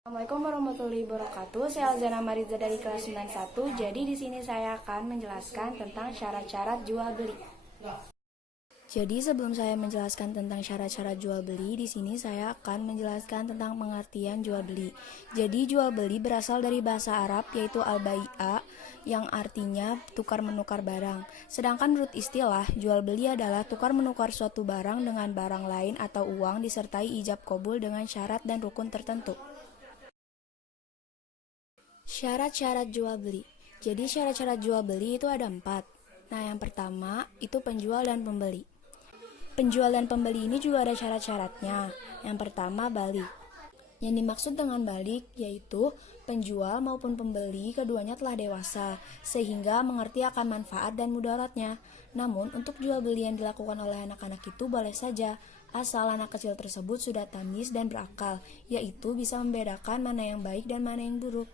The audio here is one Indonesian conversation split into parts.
Assalamualaikum warahmatullahi wabarakatuh. Saya Alzana Mariza dari kelas 91. Jadi di sini saya akan menjelaskan tentang syarat-syarat jual beli. Jadi sebelum saya menjelaskan tentang syarat-syarat jual beli, di sini saya akan menjelaskan tentang pengertian jual beli. Jadi jual beli berasal dari bahasa Arab yaitu al-bai'a yang artinya tukar menukar barang. Sedangkan menurut istilah, jual beli adalah tukar menukar suatu barang dengan barang lain atau uang disertai ijab kabul dengan syarat dan rukun tertentu. Syarat-syarat jual beli. Jadi syarat-syarat jual beli itu ada 4. Nah, yang pertama itu penjual dan pembeli. Penjual dan pembeli ini juga ada syarat-syaratnya. Yang pertama balik. Yang dimaksud dengan balik yaitu penjual maupun pembeli keduanya telah dewasa sehingga mengerti akan manfaat dan mudaratnya. Namun untuk jual beli yang dilakukan oleh anak-anak itu boleh saja asal anak kecil tersebut sudah tamis dan berakal, yaitu bisa membedakan mana yang baik dan mana yang buruk.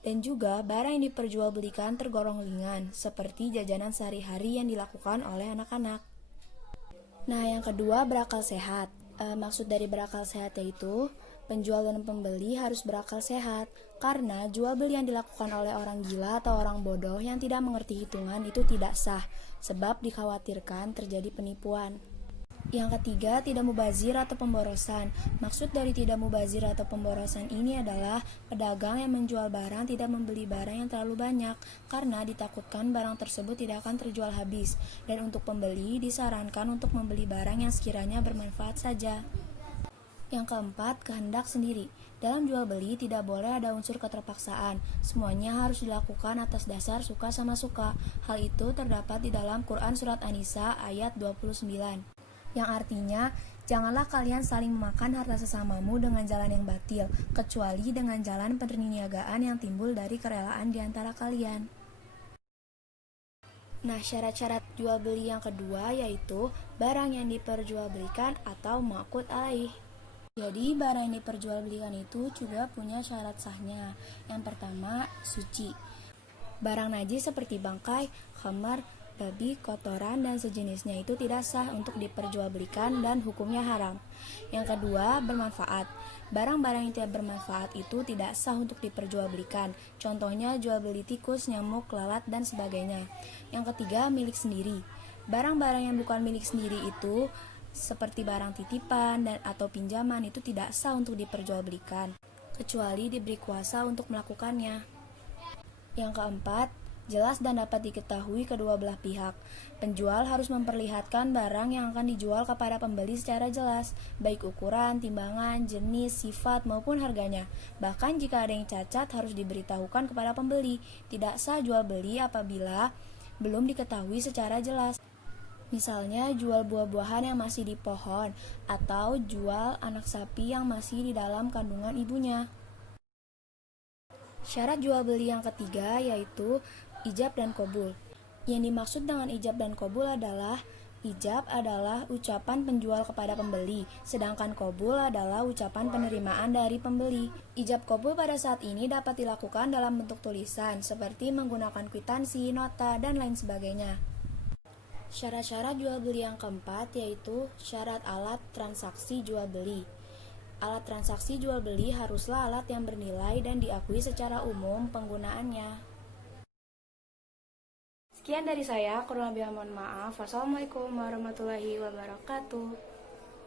Dan juga barang yang diperjualbelikan tergolong ringan seperti jajanan sehari-hari yang dilakukan oleh anak-anak. Nah, yang kedua berakal sehat. Maksud dari berakal sehat yaitu penjual dan pembeli harus berakal sehat, karena jual beli yang dilakukan oleh orang gila atau orang bodoh yang tidak mengerti hitungan itu tidak sah, sebab dikhawatirkan terjadi penipuan. Yang ketiga, tidak mubazir atau pemborosan. Maksud dari tidak mubazir atau pemborosan ini adalah pedagang yang menjual barang tidak membeli barang yang terlalu banyak, karena ditakutkan barang tersebut tidak akan terjual habis. Dan untuk pembeli, disarankan untuk membeli barang yang sekiranya bermanfaat saja. Yang keempat, kehendak sendiri. Dalam jual beli tidak boleh ada unsur keterpaksaan. Semuanya harus dilakukan atas dasar suka sama suka. Hal itu terdapat di dalam Quran Surat An-Nisa ayat 29. Yang artinya, janganlah kalian saling memakan harta sesamamu dengan jalan yang batil, kecuali dengan jalan perniagaan yang timbul dari kerelaan di antara kalian. Nah, syarat-syarat jual beli yang kedua yaitu barang yang diperjualbelikan atau ma'qud alaih. Jadi, barang yang diperjualbelikan itu juga punya syarat sahnya. Yang pertama, suci. Barang najis seperti bangkai, khamar, babi, kotoran, dan sejenisnya itu tidak sah untuk diperjualbelikan dan hukumnya haram. Yang kedua, bermanfaat. Barang-barang yang tidak bermanfaat itu tidak sah untuk diperjualbelikan. Contohnya jual beli tikus, nyamuk, lalat, dan sebagainya. Yang ketiga, milik sendiri. Barang-barang yang bukan milik sendiri itu seperti barang titipan dan atau pinjaman itu tidak sah untuk diperjualbelikan, kecuali diberi kuasa untuk melakukannya. Yang keempat, jelas dan dapat diketahui kedua belah pihak. Penjual harus memperlihatkan barang yang akan dijual kepada pembeli secara jelas, baik ukuran, timbangan, jenis, sifat, maupun harganya. Bahkan jika ada yang cacat harus diberitahukan kepada pembeli. Tidak sah jual beli apabila belum diketahui secara jelas. Misalnya jual buah-buahan yang masih di pohon, atau jual anak sapi yang masih di dalam kandungan ibunya. Syarat jual beli yang ketiga yaitu ijab dan qabul. Yang dimaksud dengan ijab dan qabul adalah ijab adalah ucapan penjual kepada pembeli, sedangkan qabul adalah ucapan penerimaan dari pembeli. Ijab qabul pada saat ini dapat dilakukan dalam bentuk tulisan, seperti menggunakan kwitansi, nota, dan lain sebagainya. Syarat-syarat jual beli yang keempat yaitu syarat alat transaksi jual beli. Alat transaksi jual beli haruslah alat yang bernilai dan diakui secara umum penggunaannya. Sekian dari saya, kurang lebih mohon maaf. Wassalamualaikum warahmatullahi wabarakatuh.